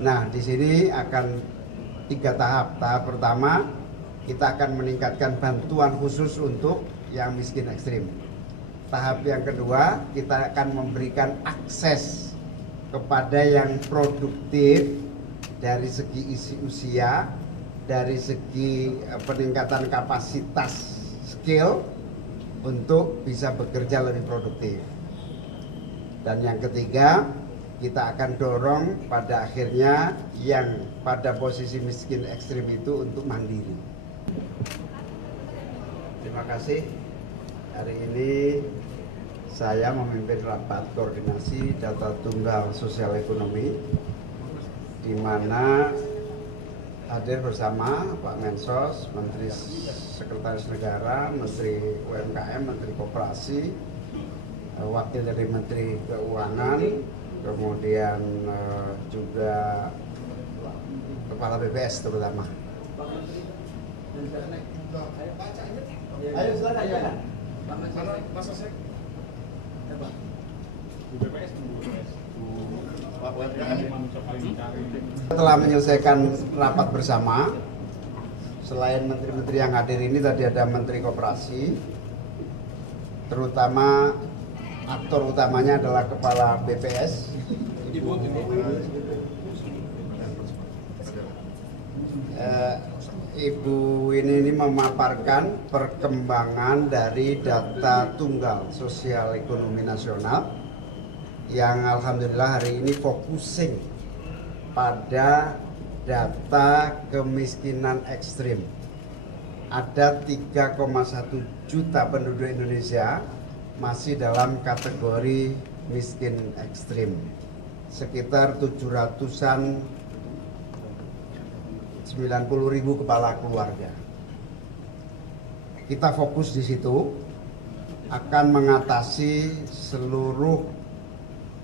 Nah, di sini akan 3 tahap. Tahap pertama, kita akan meningkatkan bantuan khusus untuk yang miskin ekstrim. Tahap yang kedua, kita akan memberikan akses kepada yang produktif dari segi isi usia, dari segi peningkatan kapasitas skill untuk bisa bekerja lebih produktif. Dan yang ketiga, kita akan dorong pada akhirnya yang pada posisi miskin ekstrim itu untuk mandiri. Terima kasih. Hari ini saya memimpin rapat koordinasi data tunggal sosial ekonomi, di mana hadir bersama Pak Mensos, Menteri Sekretaris Negara, Menteri UMKM, Menteri Koperasi, Wakil dari Menteri Keuangan, kemudian juga Kepala BPS terutama. Ayo silakan. Setelah menyelesaikan rapat bersama, selain menteri-menteri yang hadir ini tadi ada Menteri Koperasi, terutama aktor utamanya adalah Kepala BPS, Ibu ini memaparkan perkembangan dari data tunggal sosial ekonomi nasional yang alhamdulillah hari ini focusing pada data kemiskinan ekstrim. Ada 3,1 juta penduduk Indonesia masih dalam kategori miskin ekstrim, sekitar 790.000 kepala keluarga. Kita fokus di situ akan mengatasi seluruh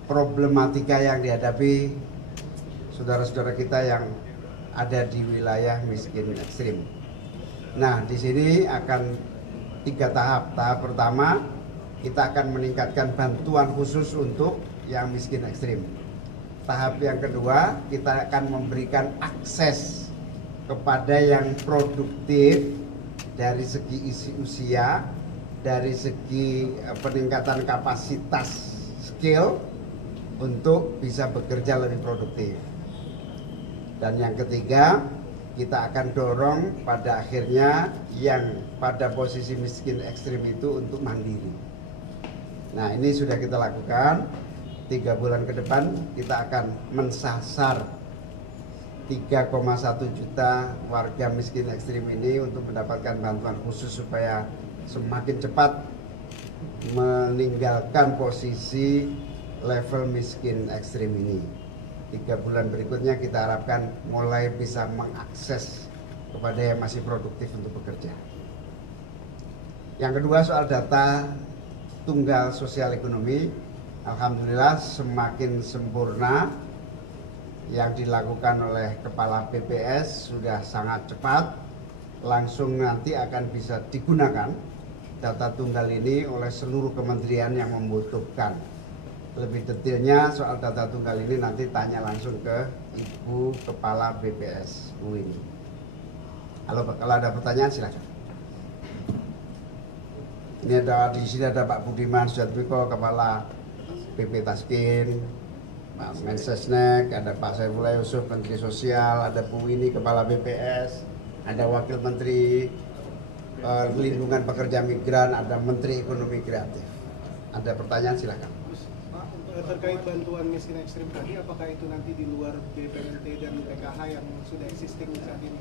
problematika yang dihadapi saudara-saudara kita yang ada di wilayah miskin ekstrim. Nah, di sini akan 3 tahap. Tahap pertama, kita akan meningkatkan bantuan khusus untuk yang miskin ekstrim. Tahap yang kedua, kita akan memberikan akses kepada yang produktif dari segi isi usia, dari segi peningkatan kapasitas skill untuk bisa bekerja lebih produktif. Dan yang ketiga, kita akan dorong pada akhirnya yang pada posisi miskin ekstrim itu untuk mandiri. Nah, ini sudah kita lakukan. 3 bulan ke depan kita akan mensasar 3,1 juta warga miskin ekstrim ini untuk mendapatkan bantuan khusus supaya semakin cepat meninggalkan posisi level miskin ekstrim ini. 3 bulan berikutnya kita harapkan mulai bisa mengakses kepada yang masih produktif untuk bekerja. Yang kedua, soal data tunggal sosial ekonomi, alhamdulillah semakin sempurna. Yang dilakukan oleh Kepala BPS sudah sangat cepat, langsung nanti akan bisa digunakan data tunggal ini oleh seluruh kementerian yang membutuhkan. Lebih detailnya soal data tunggal ini nanti tanya langsung ke Ibu Kepala BPS Bu ini. Kalau ada pertanyaan silakan. Ini di sini ada Pak Budiman Sujatmiko, Kepala BP Taskin, Pak Mensesnek, ada Pak Saifullah Yusuf, Menteri Sosial, ada Bu Wini, Kepala BPS, ada Wakil Menteri Perlindungan Pekerja Migran, ada Menteri Ekonomi Kreatif. Ada pertanyaan silakan. Terkait bantuan miskin ekstrim tadi, apakah itu nanti di luar BPNT dan PKH yang sudah existing saat ini?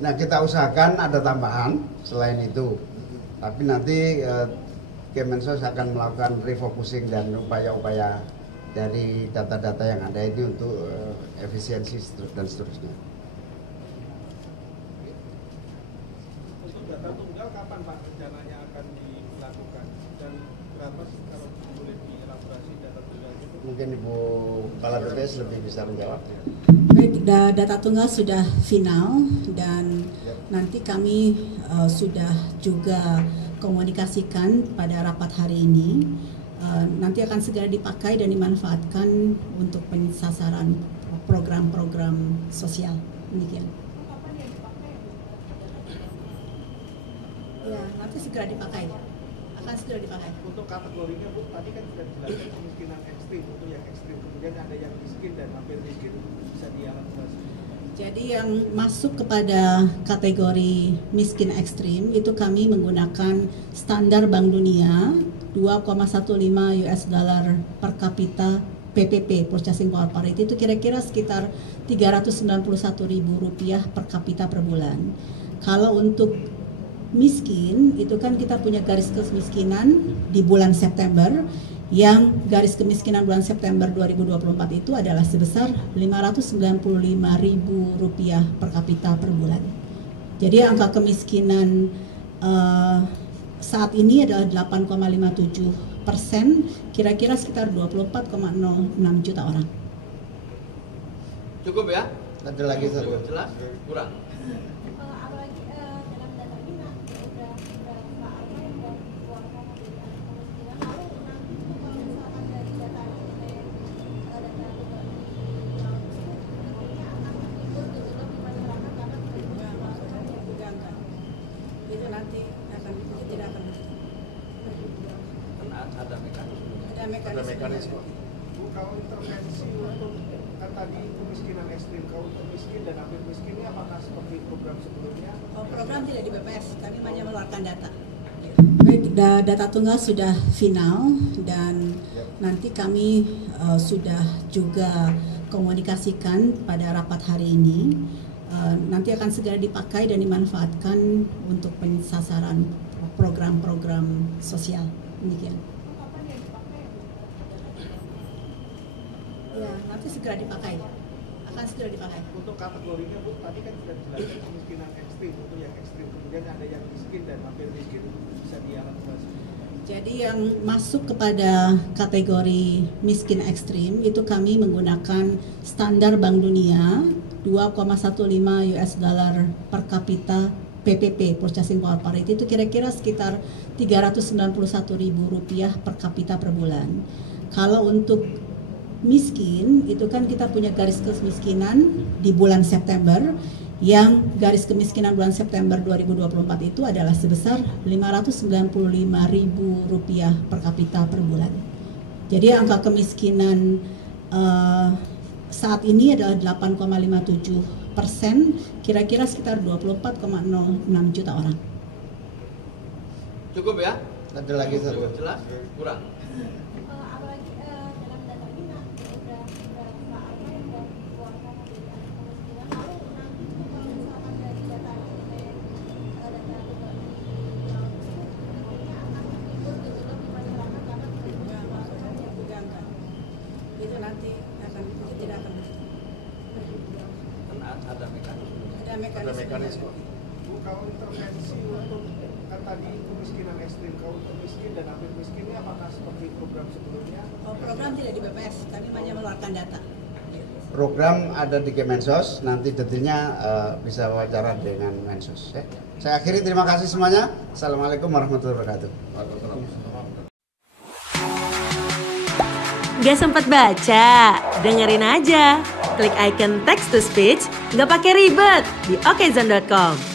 Nah, kita usahakan ada tambahan selain itu. Tapi nanti Kemensos akan melakukan refocusing dan upaya-upaya dari data-data yang ada ini untuk efisiensi dan seterusnya. Untuk data tunggal kapan Pak rencananya akan dilakukan dan berapa kalau boleh dielaborasi data tunggal itu? Mungkin Ibu Kepala BPS lebih bisa menjawab. Baik, data tunggal sudah final dan nanti kami sudah juga komunikasikan pada rapat hari ini. Nanti akan segera dipakai dan dimanfaatkan untuk pensasaran program-program sosial. Demikian. Ya, nanti segera dipakai. Akan segera dipakai. Untuk kategorinya Bu, tadi kan sudah dijelaskan kemiskinan ekstrim, untuk yang ekstrim, kemudian ada yang miskin dan hampir miskin bisa dielaborasi. Jadi yang masuk kepada kategori miskin ekstrim itu kami menggunakan standar Bank Dunia 2,15 US dollar per kapita PPP, Purchasing Power Parity, itu kira-kira sekitar Rp391.000 per kapita per bulan. Kalau untuk miskin itu kan kita punya garis kemiskinan di bulan September, yang garis kemiskinan bulan September 2024 itu adalah sebesar Rp595.000 per kapita per bulan. Jadi angka kemiskinan saat ini adalah 8,57%, kira-kira sekitar 24,06 juta orang. Cukup ya? Ada lagi satu. Jelas? Kurang? Apalagi dalam data ini udah Pak Arma yang udah keluarkan kemiskinan, lalu nanti kalau misalkan dari data ini data nantinya akan timbul gejolak di masyarakat karena Itu nanti akan tidak akan Ada mekanisme. ada mekanisme. Bu, kalau intervensi untuk kan tadi kemiskinan ekstrim, kalau untuk miskin dan hampir miskin ini apakah seperti program sebelumnya? Program tidak di BPS, kami hanya mengeluarkan data. Baik, data tunggal sudah final dan nanti kami sudah juga komunikasikan pada rapat hari ini. Nanti akan segera dipakai dan dimanfaatkan untuk pensasaran program-program sosial. Demikian. Ya, nanti segera dipakai. Akan segera dipakai. Untuk kategorinya Bu, tadi kan sudah dijelaskan kemiskinan ekstrim, untuk yang ekstrim, kemudian ada yang miskin dan hampir miskin bisa dielaborasi. Jadi yang masuk kepada kategori miskin ekstrim itu kami menggunakan standar Bank Dunia 2,15 US dollar per kapita PPP, Purchasing Power Parity, itu kira-kira sekitar Rp391.000 per kapita per bulan. Kalau untuk miskin itu kan kita punya garis kemiskinan di bulan September, yang garis kemiskinan bulan September 2024 itu adalah sebesar Rp595.000 per kapita per bulan. Jadi angka kemiskinan saat ini adalah 8,57%, kira-kira sekitar 24,06 juta orang. Cukup ya? Ada lagi satu. Jelas? Kurang? apalagi dalam data ini udah Pak Arma yang udah keluarkan kemiskinan, lalu nanti kalau misalkan dari data ini data nantinya akan timbul gejolak di masyarakat karena Itu nanti akan tidak akan Ada mekanisme. ada mekanisme. Bu, kalau intervensi untuk kan tadi kemiskinan ekstrim, kalau untuk miskin dan hampir miskin ini apakah seperti program sebelumnya? Program tidak di BPS, kami hanya mengeluarkan data. Program ada di Kemensos, nanti detailnya bisa wawancara dengan Mensos. Ya. Saya akhiri, terima kasih semuanya. Assalamualaikum warahmatullahi wabarakatuh. Gak sempat baca? Dengerin aja. Klik icon text to speech, gak pakai ribet di okezone.com.